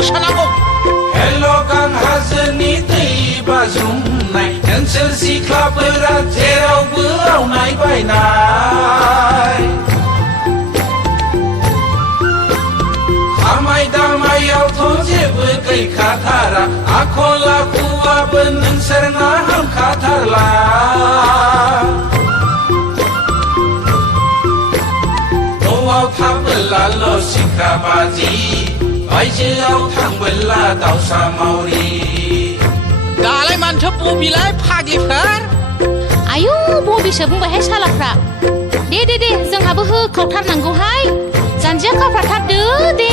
मोसानांगौ हेल' गां हाजोनि दै बाज्रुमनाय ओनसोल सिख्लाफोरा जेरावबो आवनाय बायनाय खामाय दामायावथ' जेबो गैखाथारा आखल आखुआबो नोंसोरना हामखाथारला न'आव थाबोलाल' सिख्रा बाजि बायजोआव थांबोला दावसा मावरि दालाय मानोथो बबिलाय फाग्लिफोर आयु बबिसो बुंबायहाय सालाफ्रा दे जोंहाबो होखावथारनांगौहाय जानजिया खाफ्राथारदो दे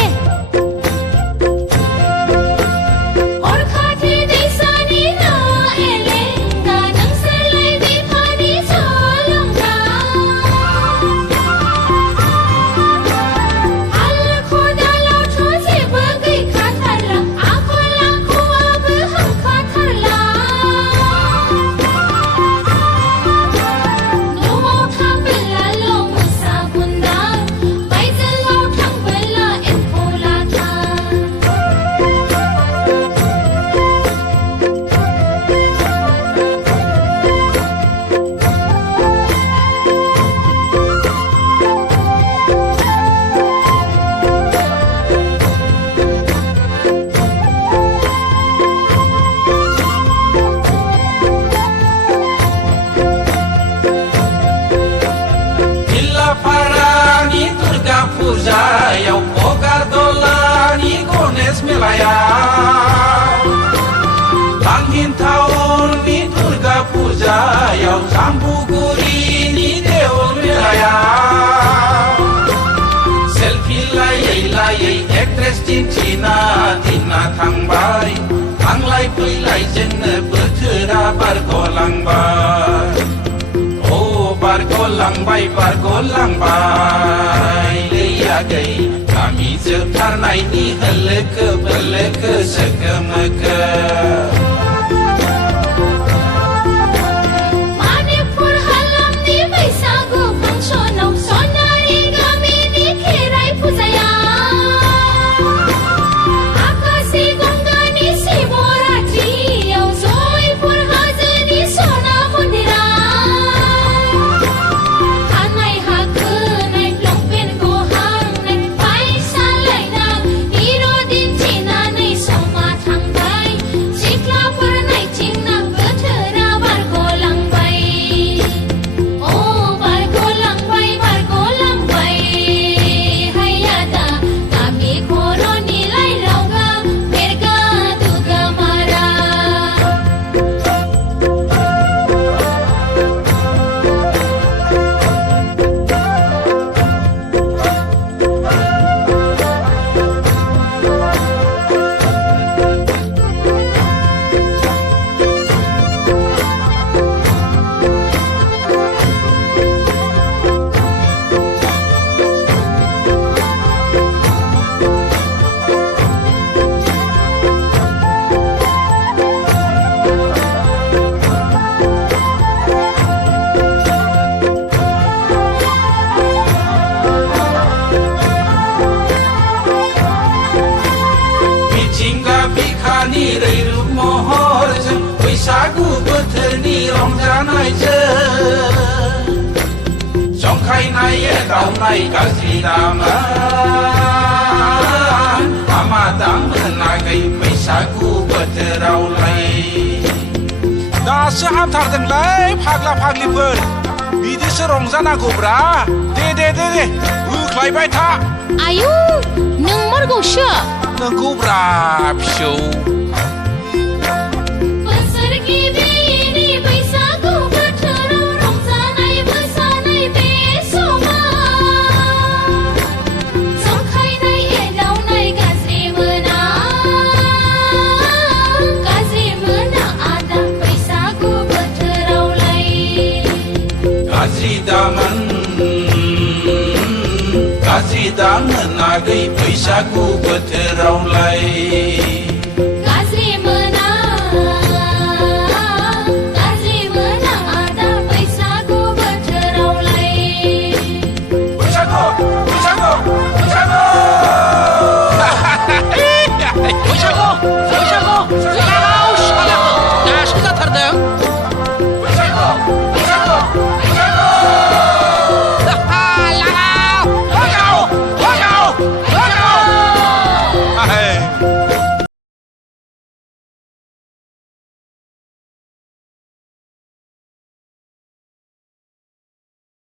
फुजायाव बगादलानि गणेश मेलायाव बांगिन टाउननि दुर्गा फुजायाव जाम्बुगुरिनि देवल मेलायाव सेल्फि लायै लायै एक्ट्रेस दिन्थिना दिना थांबाय थांलाय फैलायजोंनो बोथोरा बारग'लांबाय बारग'लांबाय लैयागै गामि जोबथारनायनि होलोखो बोलोखो सोगोमोखो रैरुब महरजों बैसागु बोथोरनि रंजानायजों जंखायनाय एदावनाय गाज्रि दामोन हामा दामोनागै बैसागु बोथोरावलाय दासो हामथारदोंलै फाग्ला फाग्लिफोर बिदिसो रंजानांगौब्रा दे होख्लायबाय था आयु नोंमारगौसो नोंखौब्रा फिसौ गाज्रि दामोनागै बैसागु बोथोरावलाय